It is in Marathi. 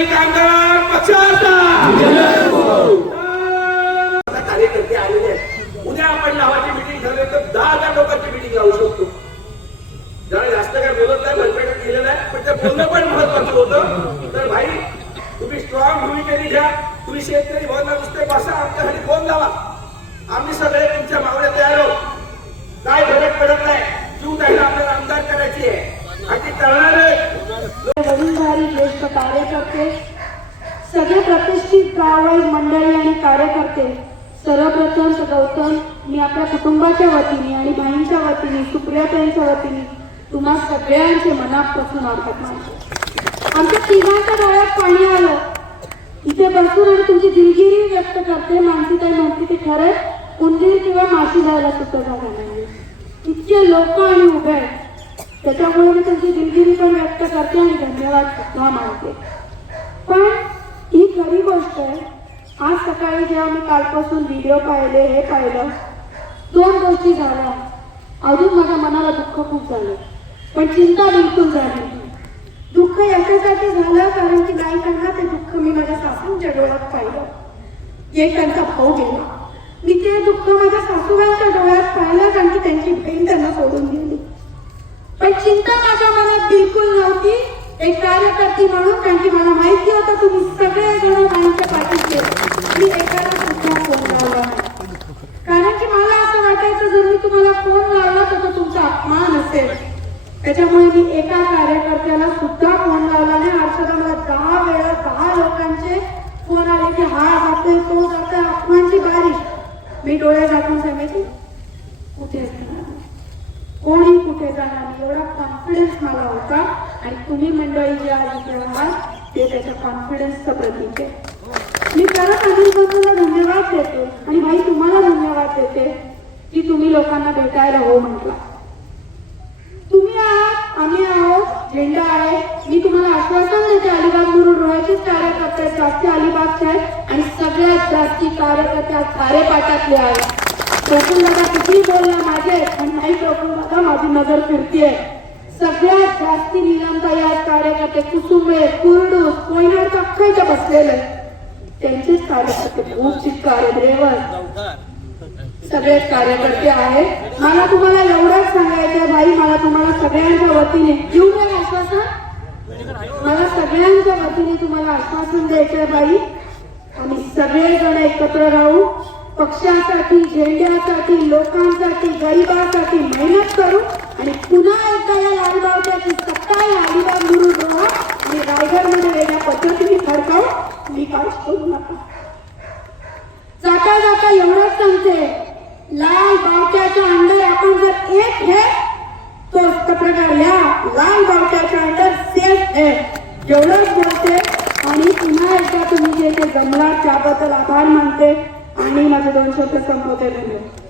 शेतकरी कामगार पक्षाचा कार्यकर्ते आलेले आहेत. उद्या आपण लावाची मिटिंग ठरली तर दहा हजार लोकांची मिटिंग लावू शकतो. जरा जास्त काय बोलत नाही भरपेटत गेलं आहे पण ते बोलणं पण महत्वाचं होतं. तर भाई तुम्ही स्ट्रॉंग भूमिकेने घ्या. तुम्ही शेतकरी भवनला नुसते बसा आमच्यासाठी फोन लावा आम्ही सगळे तुमच्या मावळे तयार आहोत काय फरक पडत नाही जीव द्यायला आपल्याला आमदार करायची आहे आणि करणार आहे वडीलधारी ज्येष्ठ कार्यकर्ते सगळे प्रतिष्ठित गाववाईज मंडळी आणि कार्यकर्ते सर्वप्रथम गौतम मी आपल्या कुटुंबाच्या वतीने आणि बाईंच्या वतीने सुप्रियाताईंच्या वतीने तुम्हा सगळ्यांचे मनापासून आभार मानते. आमच्या तिघांच्या डोळ्यात पाणी आलं. इथे बसून आणि तुमची दिलगिरी व्यक्त करते. मानसीताई म्हणते ते खरंय. उंदीर किंवा माशी जायला सुद्धा झाला नाही इतके लोक आणि उभे आहेत. त्याच्यामुळे मी त्यांची दिलगिरी पण व्यक्त करते आणि धन्यवाद सुद्धा मानते. पण ही खरी गोष्ट आहे आज सकाळी जेव्हा मी कालपासून व्हिडिओ पाहिले हे पाहिलं दोन गोष्टी झाल्या. अजून माझ्या मनाला दुःख खूप झालं. पण चिंता बिलकुल झाली दुःख याच्यासाठी झालं कारण की नाही त्यांना ते दुःख मी माझ्या सासूंच्या डोळ्यात पाहिलं. एक त्यांचा भाऊ गेला. मी ते दुःख माझ्या सासूबाईंच्या डोळ्यात पाहिलं कारण की त्यांची बहीण त्यांना सोडून गेली. पण चिंता माझ्या मनात बिलकुल नव्हती. एक कार्यकर्ती म्हणून कारण की मला माहिती होतं तुम्ही सगळे जण माझ्या पाठीचे मी एकाला सुद्धा फोन लावला कारण की मला असं वाटायचं जर मी तुम्हाला फोन लावला तर तो तुमचा अपमान असेल. त्याच्यामुळे मी एका कार्यकर्त्याला सुद्धा फोन लावला नाही. अर्षदा मला दहा वेळा दहा लोकांचे फोन आले की हा जातोय तो जातोय अपमानची बारीक मी डोळे झाकून सांगायची कुठे असणार कोणी कुठे जाणार? नाही एवढा कॉन्फिडन्स मला होता. आणि तुम्ही मंडळी जे आज इथे आहात ते त्याच्या कॉन्फिडन्सचं प्रतीक आहे. मी परत अनिल धन्यवाद देते. आणि भाई तुम्हाला धन्यवाद देते की तुम्ही लोकांना भेटायला हो म्हटला. तुम्ही आहात आम्ही आहोत झेंडा आहे. मी तुम्हाला आश्वासन देते अलिबाग मुरुड रोहाचेच कार्यकर्ते जास्त अलिबागचे आहेत. आणि सगळ्यात जास्ती कार्यकर्ते आज खारेपाटातले आहेत. प्रफुल्ल बघा किती बोलला माझे पण नाही प्रफुल्ल बघा माझी नजर फिरतीये. सगळ्यात जास्ती निलंबा या कार्यकर्ते कुसुंबे कुरडू कोयनाडचं अख्खा बसलेले त्यांचेच कार्यकर्ते खूप चिक्कार रेवत सगळेच कार्यकर्ते आहेत. मला तुम्हाला एवढंच सांगायचं भाई मला तुम्हाला सगळ्यांच्या वतीने येऊ का आश्वासन. मला सगळ्यांच्या वतीने तुम्हाला आश्वासन द्यायचंय बाई आम्ही सगळेजण एकत्र राहू. पक्षासाठी झेंड्यासाठी लोकांसाठी गरिबासाठी मेहनत करू आणि पुन्हा एकदा या लालबावच्याची सत्ता या अलिबाग गुरु रोहा आणि रायगडमध्ये वेगळ्या पद्धतीने फडकावू. मी करू नका. जाता जाता एवढंच सांगते. लाल बावट्याच्या अंडर आपण जर एक हे तो प्रकार या. लाल बावट्याच्या अंडर सेफ हे. एवढंच बोलते. आणि पुन्हा एकदा तुम्ही जे ते जमला त्याबद्दल आभार मानते. आणि माझे दोन शब्द संपवते धन्यवाद.